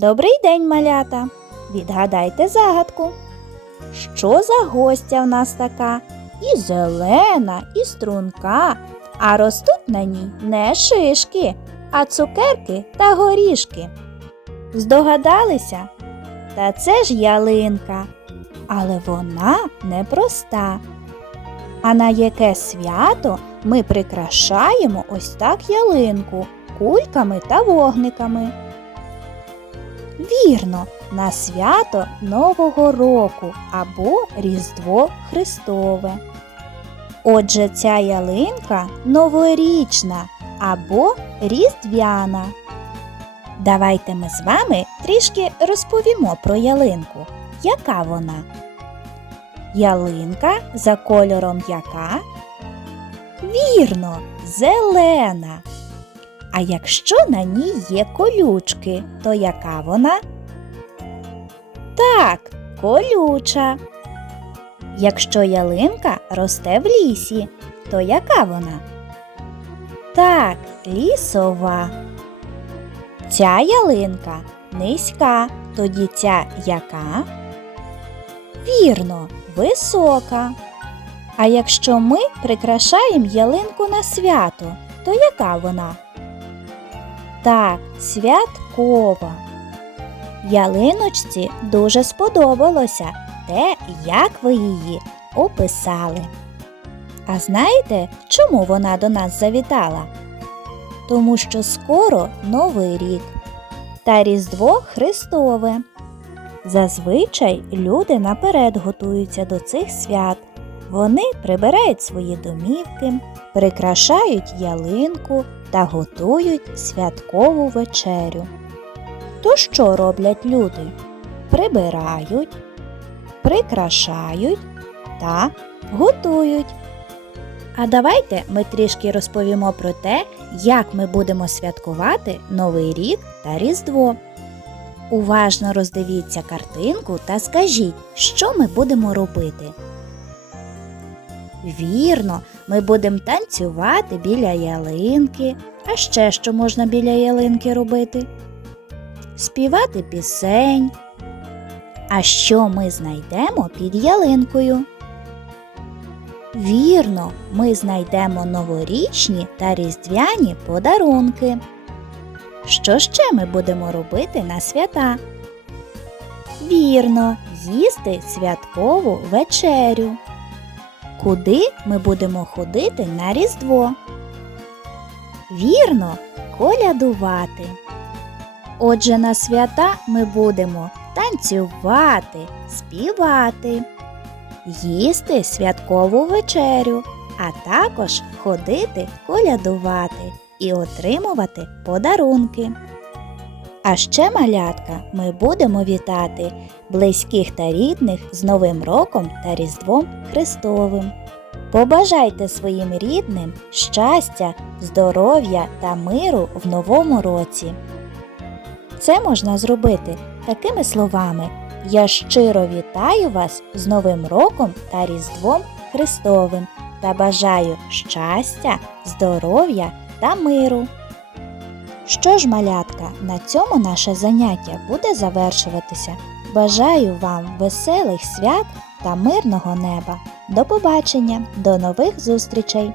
Добрий день, малята! Відгадайте загадку. Що за гостя в нас така? І зелена, і струнка, а ростуть на ній не шишки, а цукерки та горішки. Здогадалися? Та це ж ялинка, але вона непроста. А на яке свято ми прикрашаємо ось так ялинку кульками та вогниками? Вірно, на свято Нового року або Різдво Христове. Отже, ця ялинка новорічна або різдвяна. Давайте ми з вами трішки розповімо про ялинку. Яка вона? Ялинка за кольором яка? Вірно, зелена. А якщо на ній є колючки, то яка вона? Так, колюча. Якщо ялинка росте в лісі, то яка вона? Так, лісова. Ця ялинка низька, тоді ця яка? Вірно, висока. А якщо ми прикрашаємо ялинку на свято, то яка вона? Так, святкова. Ялиночці дуже сподобалося те, як ви її описали. А знаєте, чому вона до нас завітала? Тому що скоро Новий рік та Різдво Христове. Зазвичай люди наперед готуються до цих свят. Вони прибирають свої домівки, прикрашають ялинку та готують святкову вечерю. То що роблять люди? Прибирають, прикрашають та готують. А давайте ми трішки розповімо про те, як ми будемо святкувати Новий рік та Різдво. Уважно роздивіться картинку та скажіть, що ми будемо робити. Вірно, ми будемо танцювати біля ялинки. А ще що можна біля ялинки робити? Співати пісень. А що ми знайдемо під ялинкою? Вірно, ми знайдемо новорічні та різдвяні подарунки. Що ще ми будемо робити на свята? Вірно, їсти святкову вечерю. Куди ми будемо ходити на Різдво? Вірно, колядувати. Отже, на свята ми будемо танцювати, співати, їсти святкову вечерю, а також ходити колядувати і отримувати подарунки. А ще, малятка, ми будемо вітати близьких та рідних з Новим роком та Різдвом Христовим. Побажайте своїм рідним щастя, здоров'я та миру в новому році. Це можна зробити такими словами: Я щиро вітаю вас з Новим роком та Різдвом Христовим та бажаю щастя, здоров'я та миру. Що ж, малятка, на цьому наше заняття буде завершуватися. Бажаю вам веселих свят та мирного неба. До побачення, до нових зустрічей!